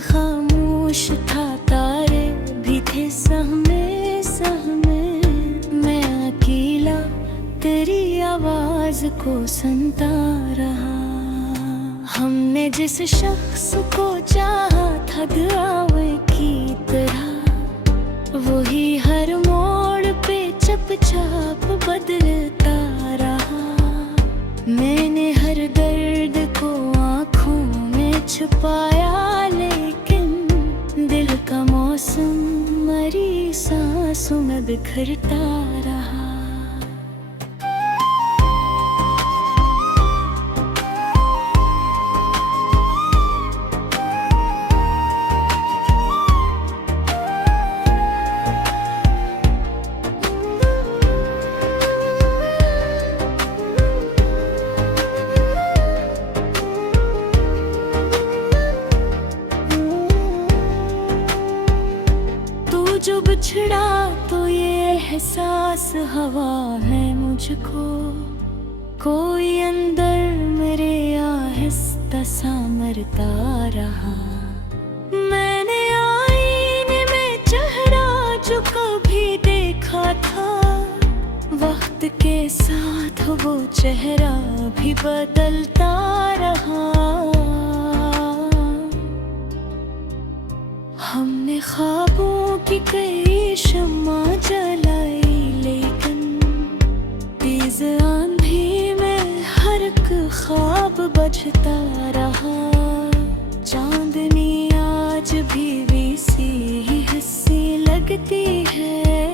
खामोश था, तारे भी थे सहमे सहमे। मैं अकेला तेरी आवाज को सुनता रहा। हमने जिस शख्स को चाहा था दुआओं की तरह, वही हर मोड़ पे चुपचाप बदलता रहा। मैंने हर दर्द को आँखों में छुपाया, लेकिन दिल का मौसम मरी सांसों में बिखरता रहा। जो बिछड़ा तो ये एहसास हवा है मुझको, कोई अंदर मेरे आहिस्ता सा मरता रहा। मैंने आईने में चेहरा जो कभी देखा था, वक्त के साथ वो चेहरा भी बदलता रहा। हमने ख्वाबों की कई शम्मा जलाई, लेकिन तेज आंधी में हर एक ख्वाब बजता रहा। चांदनी आज भी वैसी ही हंसी लगती है,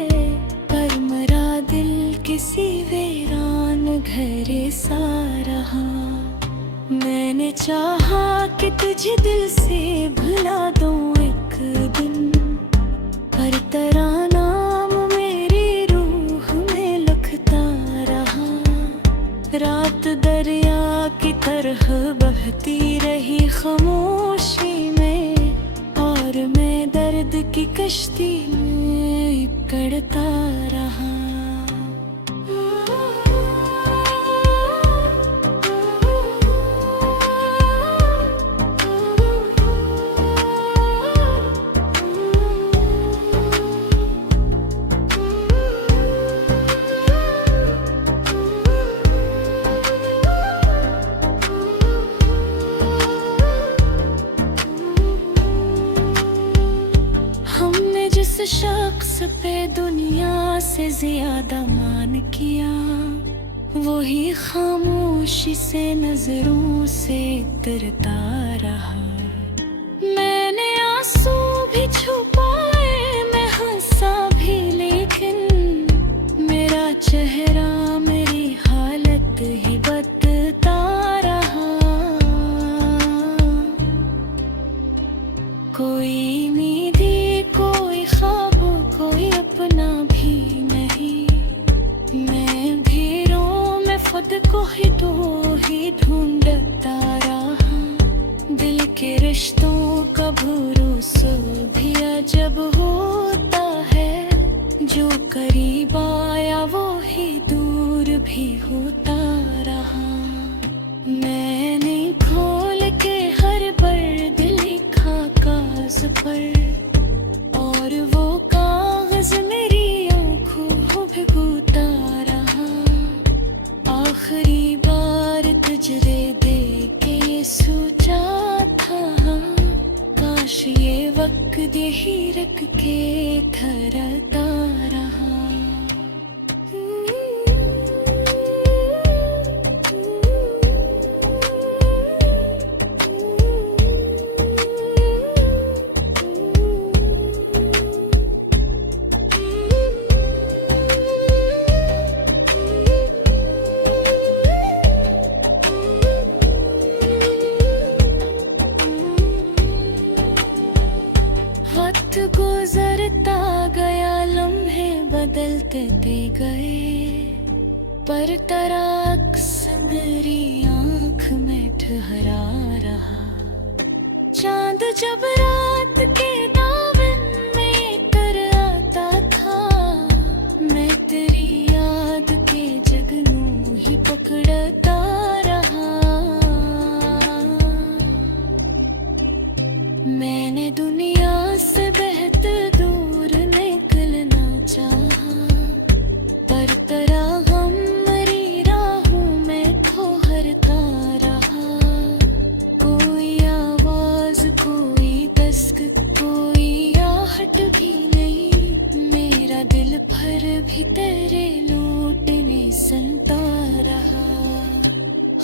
पर मरा दिल किसी वीरान घरे सा रहा। मैंने चाहा कि तुझे दिल से भुला दूं एक दिन, पर तेरा नाम मेरी रूह में लिखता रहा। रात दरिया की तरह बहती रही खामोशी में, और मैं दर्द की कश्ती में कड़ता रहा। जिस शख्स पे दुनिया से ज्यादा मान किया, वही खामोशी से नजरों से उतरता रहा। मैंने आंसू भी छुपाए, मैं हंसा भी, लेकिन मेरा चेहरा मेरी हालत ही बदलता रहा। कोई अपना भी नहीं, मैं भीड़ों में खुद को ही ढूंढता रहा। दिल के रिश्तों का भरोसा भी अजब होता है, जो करीब आया वो ही दूर भी होता रहा। मैंने खोल के हर दर्द लिखा कागज पर, और वो मेरी आँखों भिगोता रहा। आखिरी बार तुझे देख के ये सोचा था, काश ये वक्त यही रख के ठहरता रहा। वक्त गुजरता गया, लम्हे बदलते गए, पर तेरा अक्स मेरी आँख में ठहरा रहा। चांद जब रात के दामन में कर आता था, मैं तेरी याद के जगनू ही पकड़ता रहा। मैंने तेरे लूटने सुनता रहा।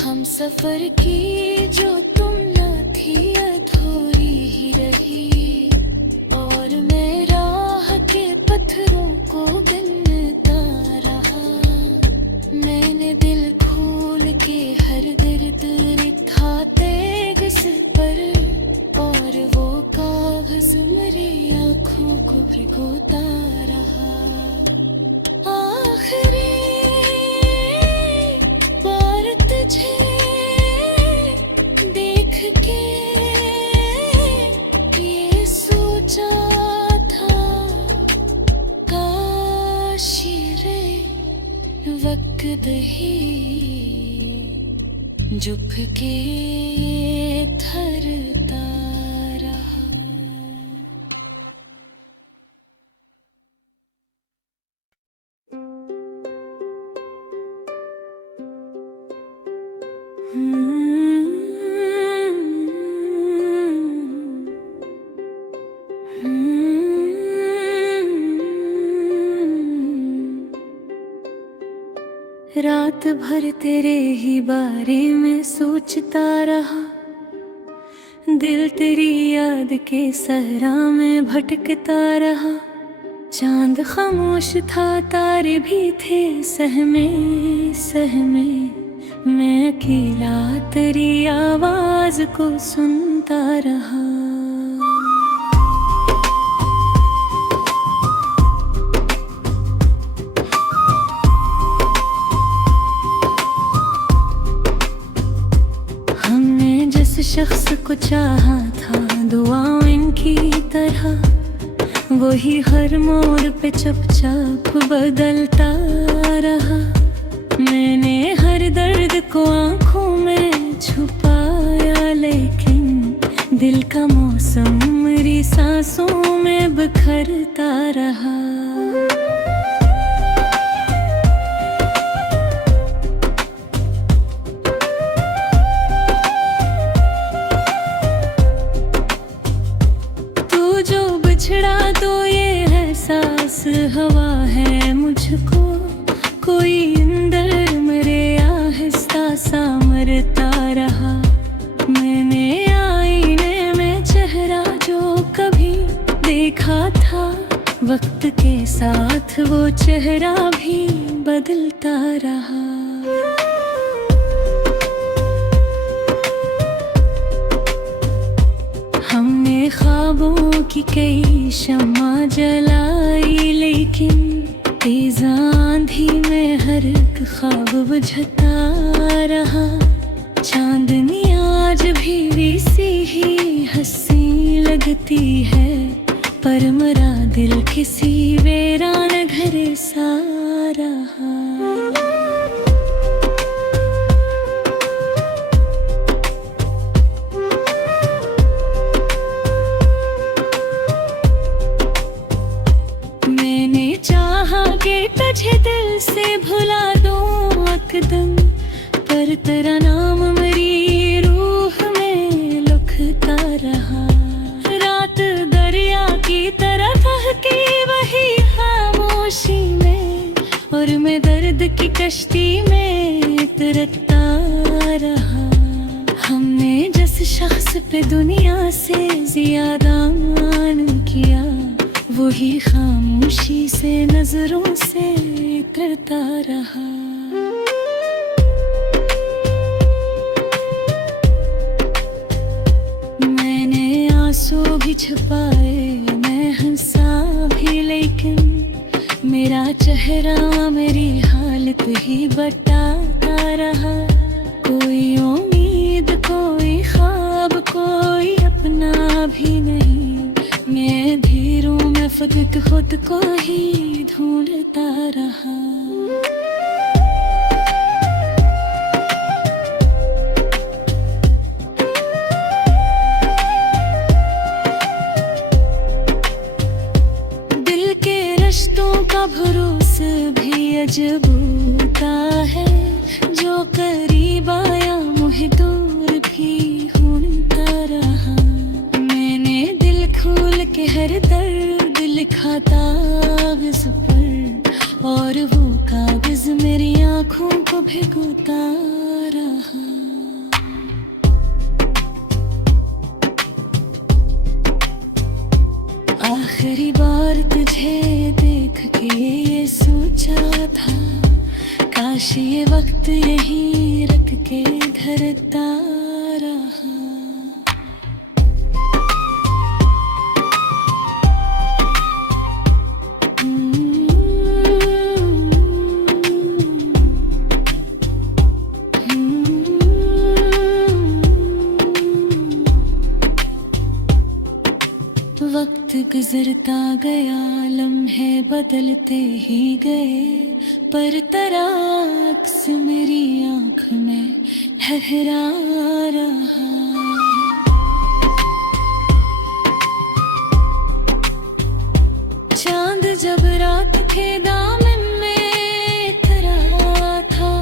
हम सफर की जो तुम न थी अधूरी ही रही, और मैं राह के पत्थरों को गिनता रहा। मैंने दिल खोल के हर दर्द लिखा तेग से पर, और वो कागज मेरी आँखों को भिगोता रहा। आखिरी बार तुझे देख के ये सोचा था, काश रे वक्त ही झुक के थरता रहा। रात भर तेरे ही बारे में सोचता रहा, दिल तेरी याद के सहरा में भटकता रहा। चांद खामोश था, तारे भी थे सहमे सहमे, मैं अकेला तेरी आवाज को सुनता रहा। शख्स को चाहा था दुआओं इनकी तरह, वही हर मोड़ पे चुपचाप बदलता रहा। मैंने हर दर्द को आंखों में छुपाया, लेकिन दिल का मौसम मेरी सांसों में बिखरता रहा। तो ये एहसास हवा है मुझको, कोई अंदर मेरे आहिस्ता सा मरता रहा। मैंने आईने में चेहरा जो कभी देखा था, वक्त के साथ वो चेहरा भी बदलता रहा। हमने ख्वाबों की कई शम्मा जलाई, लेकिन तेज आंधी में हर एक ख्वाब बुझता रहा। चांदनी आज भी वैसी ही हंसी लगती है, पर मरा दिल किसी वीरान घर सा रहा। तुझे दिल से भुला दूं एकदम, पर तेरा नाम मेरी रूह में लुकता रहा। रात दरिया की तरह बहकी वही खामोशी में, और मैं दर्द की कश्ती में तरसता रहा। हमने जिस शख्स पे दुनिया से ज्यादा मान किया, वही खामोशी से नजरों से करता रहा। मैंने आंसू भी छुपाए, मैं हंसा भी, लेकिन मेरा चेहरा मेरी हालत ही बताता रहा। कोई उम्मीद, कोई ख्वाब, कोई अपना भी नहीं, मैं धीरों में खुद को ही ढूंढता रहा। दिल के रिश्तों का भरोसा भी अजब होता है, जो करीब आया मुझे दूर भी होता रहा। मैंने दिल खोल के हर दर्द लिखा कागज पर, और वो कागज मेरी आंखों को भिगोता रहा। आखिरी बार तुझे देख के ये सोचा था, काश ये वक्त यहीं रख के धरता रहा। वक्त गुजरता गया, लम्हे बदलते ही गए, पर तेरा अक्स मेरी आँख में लहरा रहा। चांद जब रात के दामन में ठहरा था,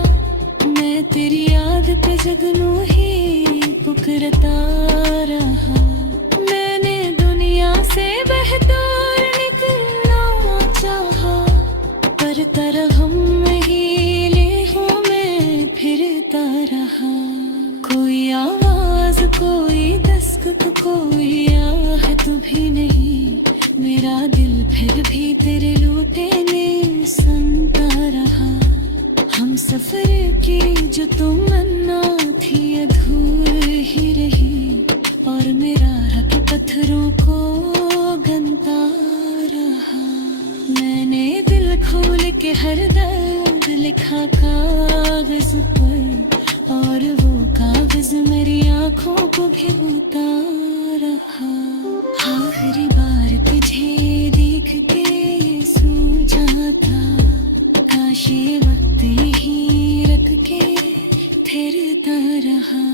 मैं तेरी याद पे जगनू ही पुकारता रहा। मैंने दुनिया से बेहतर निकलना चाहा, पर तरह हम ही लेहों में फिरता रहा। कोई आवाज, कोई दस्तक, कोई आहट भी नहीं, मेरा दिल फिर भी तेरे लूटे में सुनता रहा। हम सफर की जो तमन्ना थी अधूरी ही रही, और मेरा रख पत्थरों को गनता रहा। मैंने दिल खोल के हर दर्द लिखा कागज पर, और वो कागज मेरी आंखों को भिगोता रहा। आखिरी बार तुझे देख के ये सोचा था, काश ये वक्त यहीं रख के ठहरता रहा।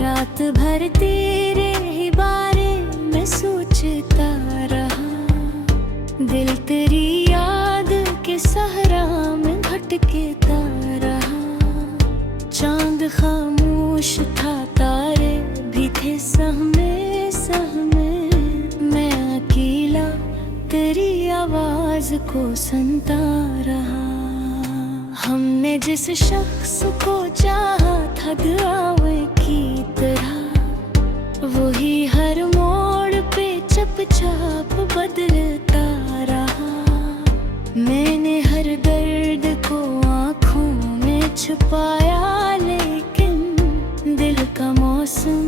रात भर तेरे ही बारे में सोचता रहा, दिल तेरी याद के सहरा में भटकता रहा। चांद खामोश था, तारे भी थे सहमे सहमे, मैं अकेला तेरी आवाज को सुनता रहा। हमने जिस शख्स को चाहा था दुआओं की तरह, वही हर मोड़ पे चुपचाप बदलता रहा। मैंने हर दर्द को आँखों में छुपाया, लेकिन दिल का मौसम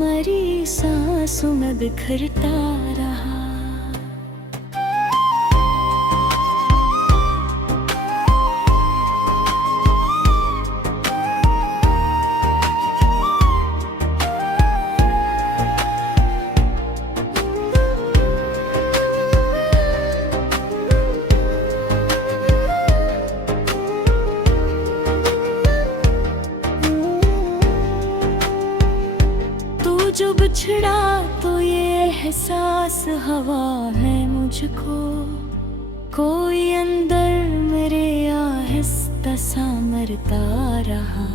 मरी सांसों में बिखरता रहा। जो बिछड़ा तो ये एहसास हवा है मुझको, कोई अंदर मेरे आहिस्ता सा मरता रहा।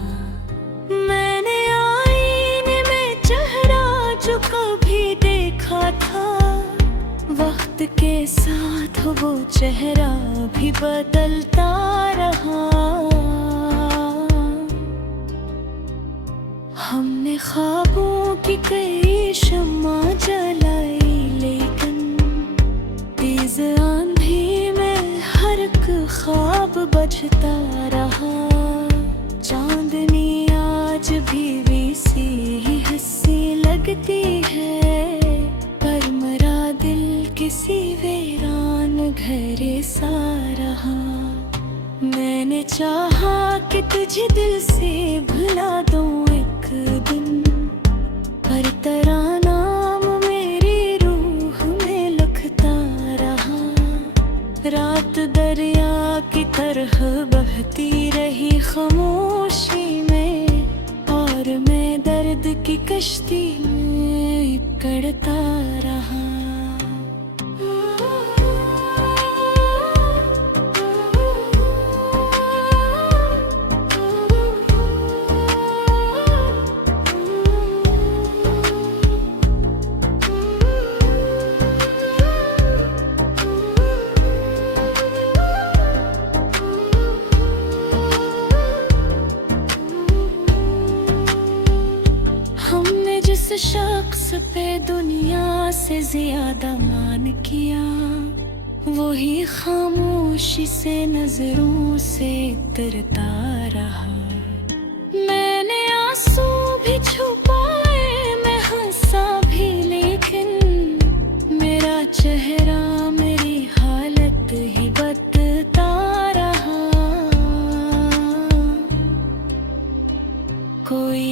मैंने आईने में चेहरा जो कभी देखा था, वक्त के साथ वो चेहरा भी बदलता रहा। हमने ख्वाबों की कई शम्मा जलाई, लेकिन तेज आंधी में हर एक ख्वाब बजता रहा। चांदनी आज भी सी ही हंसी लगती है, पर मेरा दिल किसी वीरान घर सा रहा। मैंने चाहा कि तुझे दिल से भुला दूं एक दिन, पर तेरा नाम मेरी रूह में लिखता रहा। रात दरिया की तरह बहती रही खामोशी में, और मैं दर्द की कश्ती में इकड़ता रहा। जिस शख्स पे दुनिया से ज्यादा मान किया, वही खामोशी से नजरों से उतरता रहा। मैंने आंसू भी छुपाए, मैं हंसा भी, लेकिन मेरा चेहरा मेरी हालत ही बदलता रहा। कोई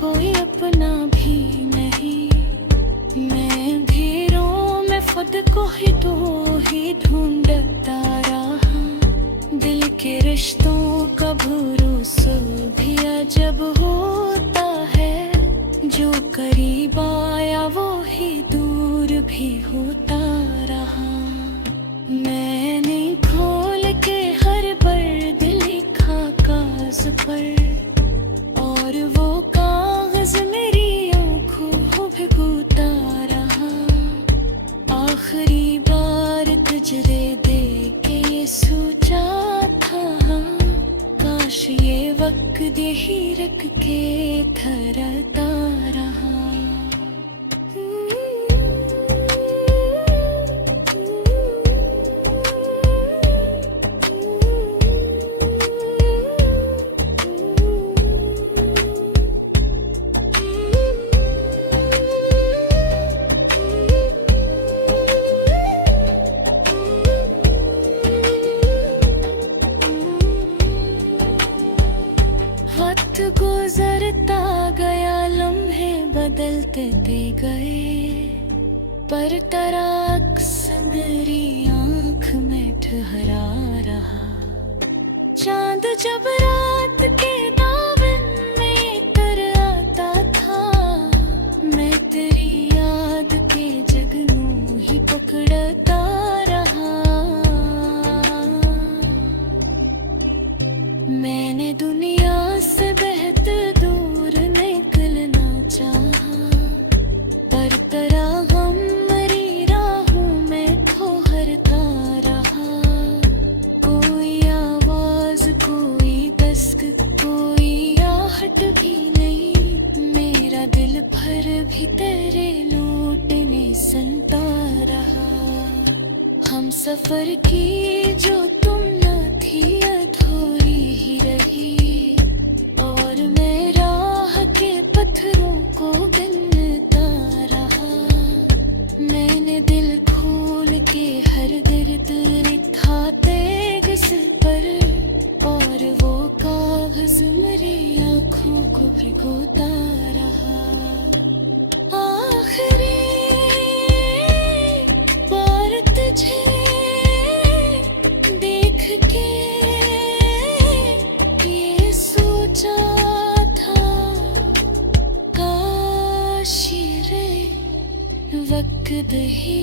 कोई अपना भी नहीं, मैं भीड़ों में खुद को ही ढूंढता रहा। दिल के रिश्तों का भरोसा भी अजब होता है, जो करीब आया वो ही दूर भी होता रहा। मैंने खोल के हर दर्द लिखा कागज पर, और वो कागज मेरी आँखों को भिगोता रहा। आखिरी बार तुझे देख के ये सोचा था, काश ये वक्त यही रख के ठहरता रहा। वक्त गुजरता गया, लम्हे बदलते गए, पर तेरा अक्स मेरी आँख में ठहरा रहा। चांद जब रात के दामन में तर आता था, मैं तेरी याद के जगनू ही पकड़ता रहा। मैंने दुनिया से बेहतर दूर निकलना चाहा, पर तेरा गम मेरी राहों में ठहरता रहा। कोई आवाज, कोई दस्तक, कोई आहट भी नहीं, मेरा दिल भर भी तेरे लौटने सुनता रहा। हम सफर की जो तुम न थी अधूरी ही रही, और मैं राह के पत्थरों को गिनता रहा। मैंने दिल खोल के हर दर्द लिखा तेगस पर, और वो कागज मेरी आँखों को भिगोता रहा। आखिरी बार तुझे देख के ये सोचा था, काश ये वक्त ही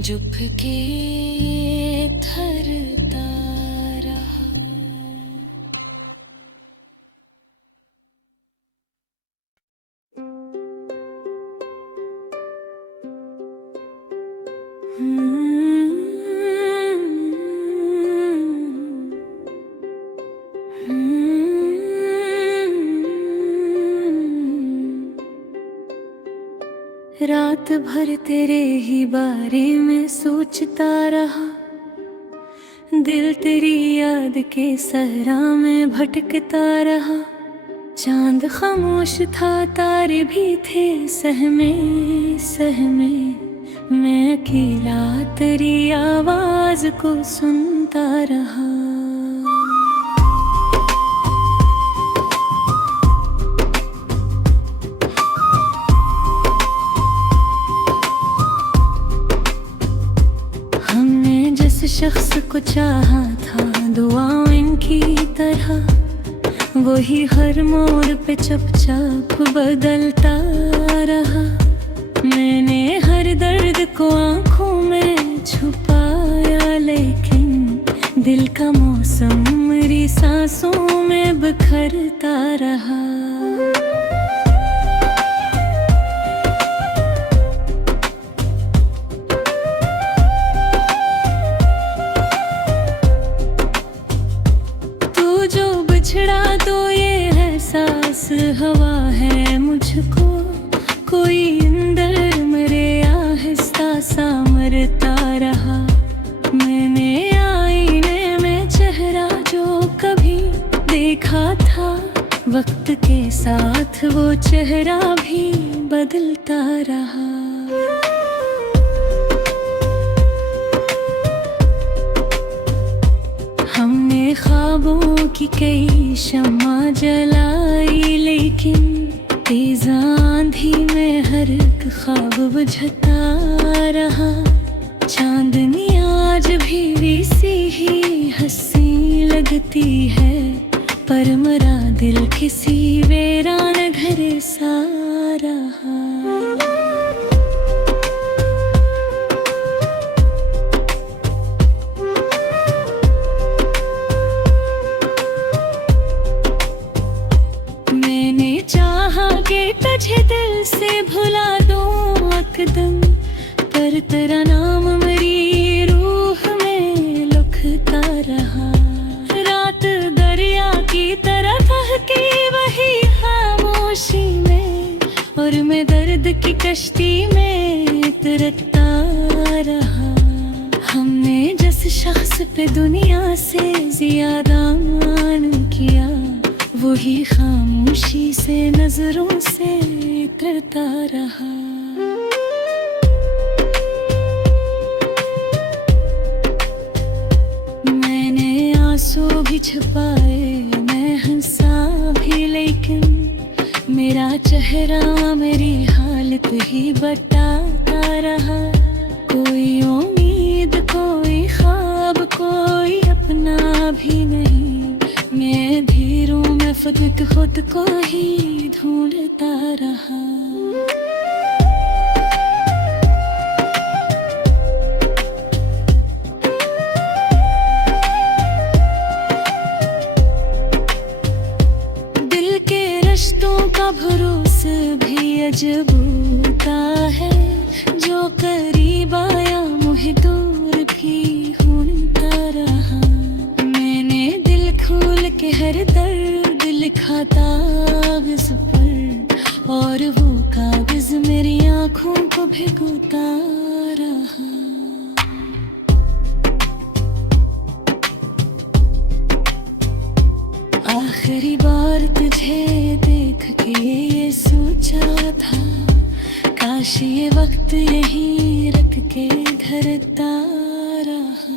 झुक के ठहरता रहा। रात भर तेरे ही बारे में सोचता रहा, दिल तेरी याद के सहरा में भटकता रहा। चांद खामोश था, तारे भी थे सहमे सहमे, मैं अकेला तेरी आवाज को सुनता रहा। हमने जिस शख्स को चाहा था दुआओं इनकी तरह, वही हर मोड़ पे चुपचाप बदलता रहा। मैंने हर दर्द को आंखों में छुपाया, लेकिन दिल का मौसम मेरी सांसों में बिखरता रहा। तू जो बिछड़ा तो ये एहसास हवा है मुझको, कोई अंदर मेरे आहिस्ता सा मरता रहा। मैंने आईने में चेहरा जो कभी देखा था, वक्त के साथ वो चेहरा भी बदलता रहा। हमने ख्वाबों की कई शम्मा जलाई, लेकिन तेज आंधी में हर एक ख्वाब बुझता रहा। चांदनी आज भी सी ही हंसी लगती है, पर मेरा दिल किसी वीरान घर सा रहा। मैंने चाहा कि तुझे दिल से भुला दूं एकदम, पर तेरा नाम मेरी रूह में लुकता रहा। रात दरिया की तरह बहकी वही खामोशी में, और मैं दर्द की कश्ती में तैरता रहा। हमने जिस शख्स पे दुनिया से ज्यादा मान किया, वही खामोशी से नजरों से करता रहा। मैंने आंसू भी छुपाए, मैं हंसा भी, लेकिन मेरा चेहरा मेरी हालत ही बताता रहा। कोई उम्मीद, कोई ख्वाब, कोई अपना भी नहीं। मैं धीरों में खुद को ही ढूंढता रहा। दिल के रिश्तों का भरोसा भी अजब होता है, जो करीब आया मुझे दूर भी होता रहा। मैंने दिल खोल के हर दर्द लिखा कागज पर, और वो कागज मेरी आंखों को भिगोता रहा। आखिरी बार तुझे देख के ये सोचा था, काश ये वक्त यहीं रख के धरता रहा।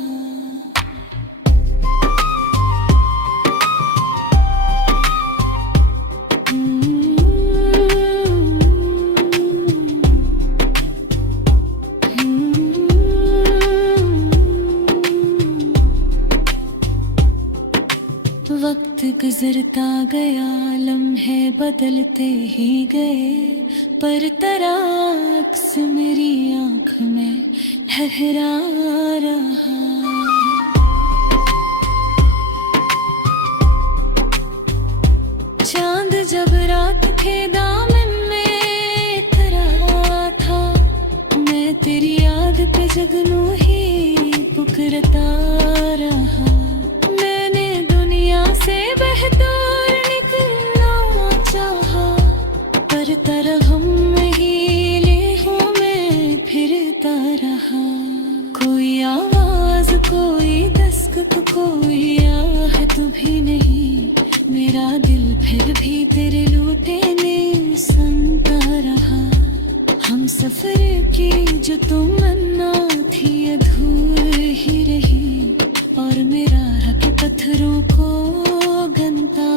वक्त गुजरता गया, लम्हे बदलते ही गए, पर तेरा अक्स मेरी आंख में लहरा रहा। चांद जब रात के दामन में खड़ा था, मैं तेरी याद पे जगनू ही पुकारता रहा। मैंने दुनिया से बेहतर निकलना चाहा, पर तरह हम में ही ले हूँ मैं फिरता रहा। कोई आवाज, कोई दस्तक, कोई आहट भी नहीं, मेरा दिल फिर भी तेरे लूटे ने सुनता रहा। हम सफर की जो तमन्ना थी अधूरी ही रही, और मेरा रख पत्थरों को गंता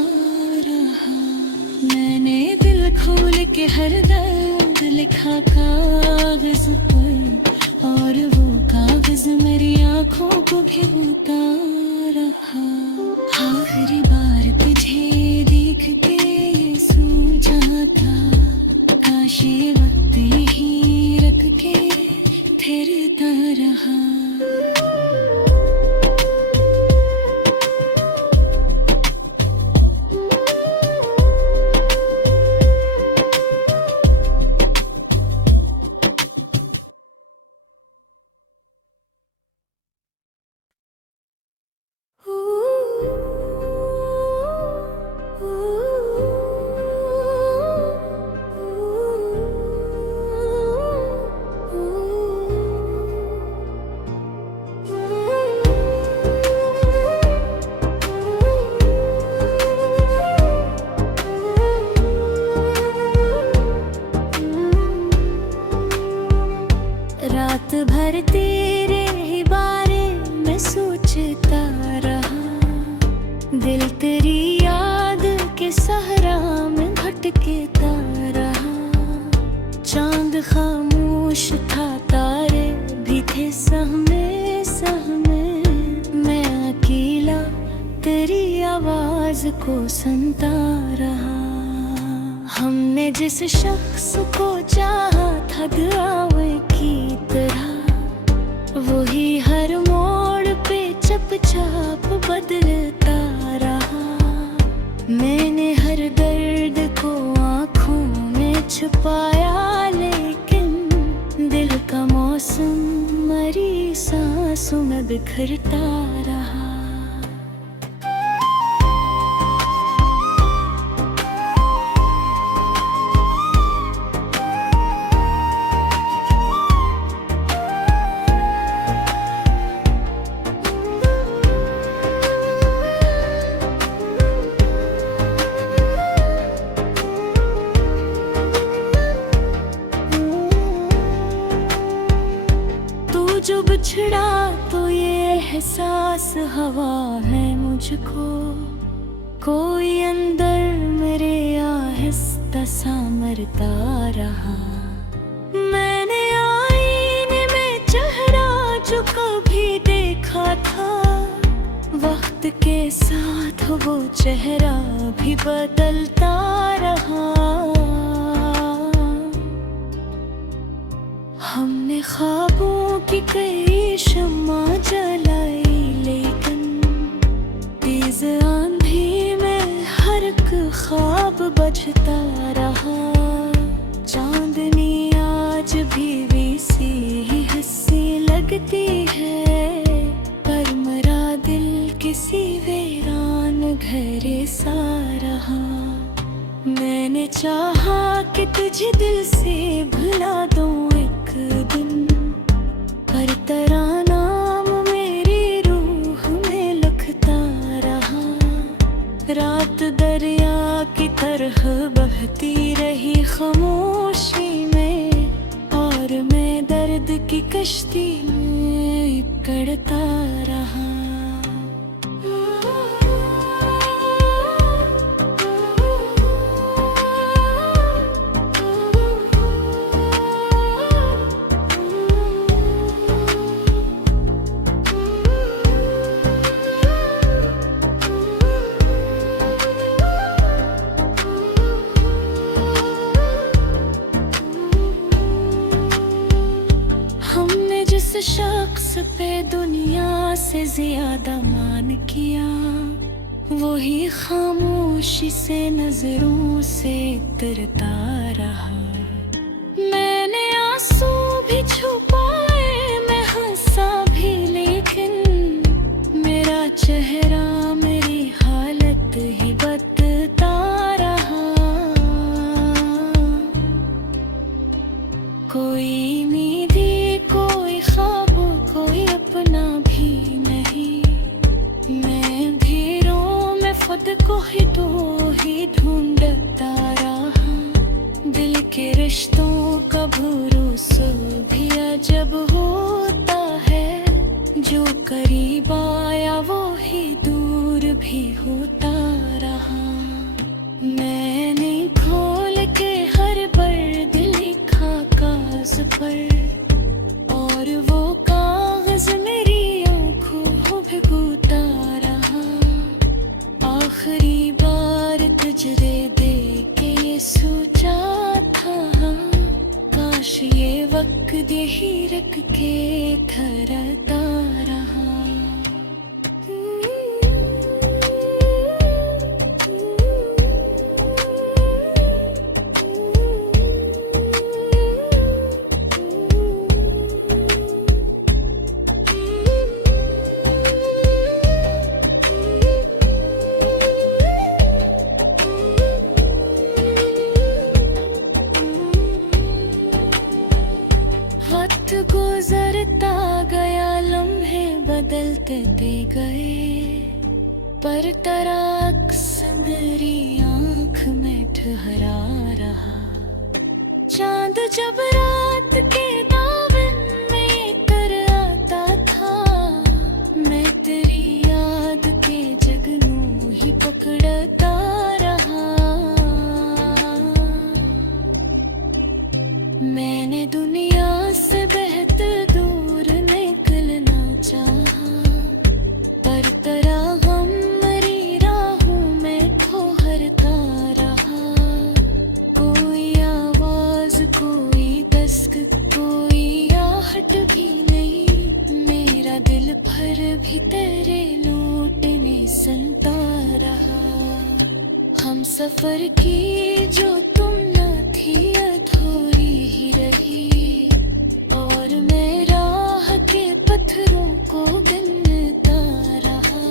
रहा। मैंने दिल खोल के हर दर्द लिखा कागज पर, और वो कागज मेरी आंखों को भिगोता रहा। आखिरी बार तुझे देख के ये सूझा था, काश ये वक्त ही रख के ठहरता रहा। रात भर तेरे ही बारे में सोचता रहा, दिल तेरी याद के सहरा में भटकता रहा। चांद खामोश था, तारे भी थे सहमे सहमे, मैं अकेला तेरी आवाज को सुनता रहा। हमने जिस शख्स को चाहा था दुआओं की तरह, वही हर मोड़ पे चुपचाप बदलता रहा। मैंने हर दर्द को आँखों में छुपाया, लेकिन दिल का मौसम मरी सांसों में बिखरता रहा। जो बिछड़ा तो ये एहसास हवा है मुझको, कोई अंदर मेरे आहिस्ता सा मरता रहा। मैंने आईने में चेहरा जो कभी देखा था, वक्त के साथ वो चेहरा भी बदलता रहा। हमने ख्वाबों की कई शम्मा जलाई, लेकिन तेज आंधी में हर एक ख्वाब बजता रहा। चांदनी आज भी सी ही हंसी लगती है, पर मरा दिल किसी वीरान घरे सा रहा। मैंने चाहा कि तुझे दिल से भुला दूं दिन, पर तेरा नाम मेरी रूह में लिखता रहा। रात दरिया की तरह बहती रही खामोशी में, और मैं दर्द की कश्ती में इकड़ता रहा। जिस शख्स पे दुनिया से ज्यादा मान किया, वही खामोशी से नजरों से उतरता रहा। मैंने आंसू भी छुपाए, मैं हंसा भी, लेकिन मेरा चेहरा मेरी हालत ही बदलता रहा। कोई उम्मीदें, कोई ख्वाब, कोई अपना भी नहीं। मैं अंधेरों में खुद को ही ढूंढता रहा। दिल के रिश्तों का भरोसा भी अजब होता है, जो करीब आया वो ही दूर भी होता रहा। मैंने खोल के हर पर्द लिखा कागज पर, और वो कागज मेरी आंखों को भिगोता रहा। आखिरी बार तुझे देख के ये सोचा था, काश ये वक्त यही रख के ठहरता रहा। वक्त गुजरता गया, लम्हे बदलते गए, पर तेरा अक्स मेरी आँख में ठहरा रहा। चांद जब रात के दामन में कर आता था, मैं तेरी याद के जगनू ही पकड़ता रहा। मैंने दुनिया से बेहतर दूर निकलना चाहा, पर तेरा गम मेरी राहों में ठहरता रहा। कोई आवाज, कोई दस्तक, कोई आहट भी नहीं, मेरा दिल भर भी तेरे लौटने सुनता रहा। हम सफर की जो तुम न थी अधूरी ही रही, और मैं राह के पत्थरों को गिनता रहा।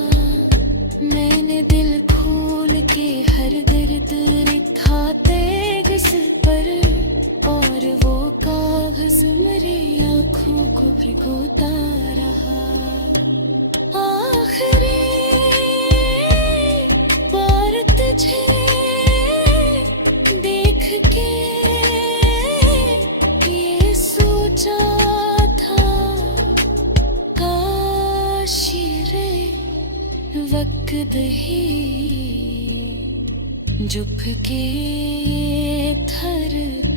मैंने दिल खोल के हर दर्द लिखा तेगस पर, और वो कागज मेरी आँखों को भिगोता रहा। आखिरी बार तुझे देख के ये सोचा था, काश ये वक्त ही झुक के ठहरता